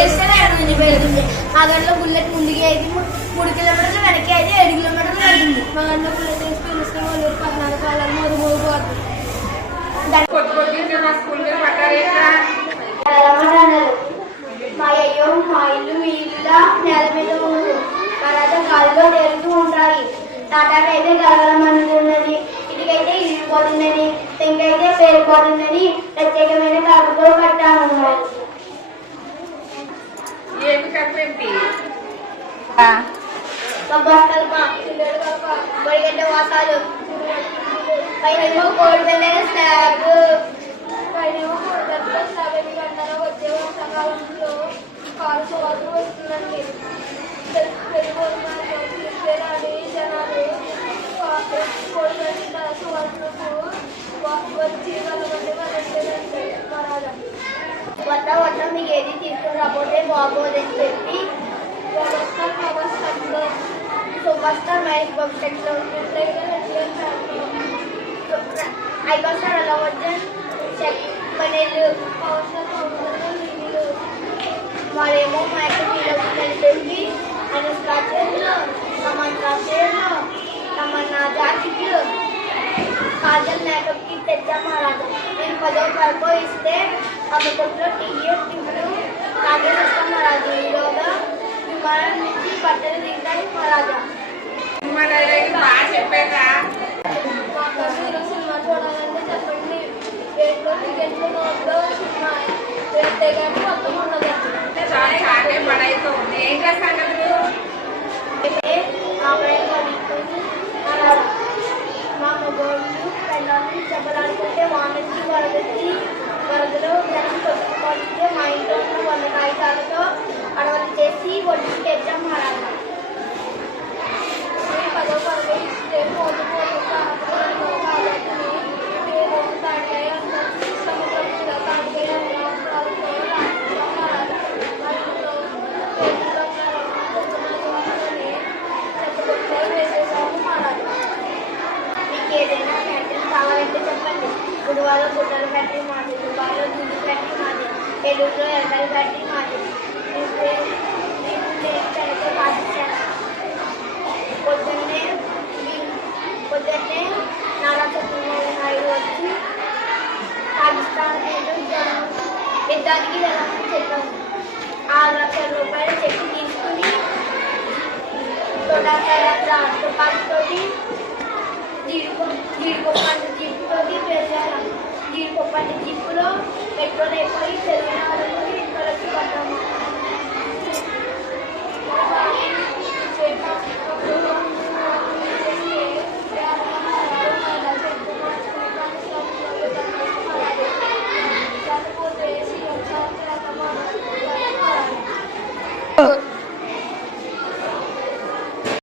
ఆ గంటలో బుల్లెట్ ముందుకి అయితే 3 కిలోమీటర్లు వెనక్కి అయితే 7 కిలోమీటర్లు పడుతుంది. మా గంటలో బుల్లెట్ వేసుకొని ఇస్తే వాళ్ళు 14 కాలాలు మూడు పోతుంది. మా అయ్యో మా ఇల్లు మీ ఇల్లు నేల మీద ఉండదు. తర్వాత గాలిలో తేలుతూ ఉంటాయి. తాటాకైతే గలగలమనుందని, ఇటుకైతే ఇరిగిపోతుందని, తెంకైతే పేరుపోతుందని ప్రత్యేకమైన కాపుతో కట్టాను. బడిగడ్డ వాసాలు పైనేమో కోడి పిల్లల స్లాబ్, పైనేమో కోడి పిల్లల స్లాబ్. ఎందుకంటారో వచ్చే వర్షాకాలంలో కాలు సోవాలు వస్తుందండి. పెరిగిపోతున్నాడు జనాలు కోడి పిల్లల సోవాలకు వచ్చి వాళ్ళమంటే వాళ్ళంటే మరాలా వద్ద మీకు ఏది తీసుకుని రాబోతే బాగోదని చెప్పి సూపర్ స్టార్ మహేష్ బాబు సెట్లో ఐకాన్ స్టార్ అలా వచ్చాను పనేళ్ళు పవర్ స్టార్ వాళ్ళేమో మ్యాక్స్ తెలిపి అనుష్క చేర్లు, సమంత చేర్లు, తమన్నా జాకెట్లు, కాజల్ మేకప్కి తెచ్చామారాజు. నేను 10వ తరగతి ఇస్తే అమ్మకొట్లో టికెట్లు తాగేస్తాం మహారాజు. ఈరోజు విమానం నుంచి బట్టలు దిగుతాయి మహారాజా. సినిమా చూడాలంటే చెప్పండి. రేట్లో టికెట్లు నోట్లో సినిమా వెళ్తే కానీ మొత్తం ఉండదు. మా మొగోళ్ళు పెళ్ళాన్ని చెప్పడానికంటే వానొచ్చి వరదలో జనం కొట్టుకుంటే మా ఇంట్లో ఉన్న 100 కాగితాలతో అడవులు చేసి ఒడ్డుకి తెచ్చాం మహారాజా. 10వ తరగతి ఇస్తే పోతు ఏదైనా ఫ్యాక్టరీ కావాలంటే చెప్పండి. గుడివాడలో గుడ్డల ఫ్యాక్టరీ మాది, దుబాయ్లో దుడ్డు ఫ్యాక్టరీ మాది, ఏలూరులో ఎర్రగడ్డ ఫ్యాక్టరీ మాది. పాటిస్తాను. పొద్దున్నే నారా చంద్రబాబు నాయుడు వచ్చి పాకిస్తాన్ యుద్ధానికి వెళ్ళమని చెప్పాను. 6 లక్షల రూపాయల చెక్కు తీసుకుని తుపాకీతోటి జీడిపప్పు జీడిపప్పు జీపులో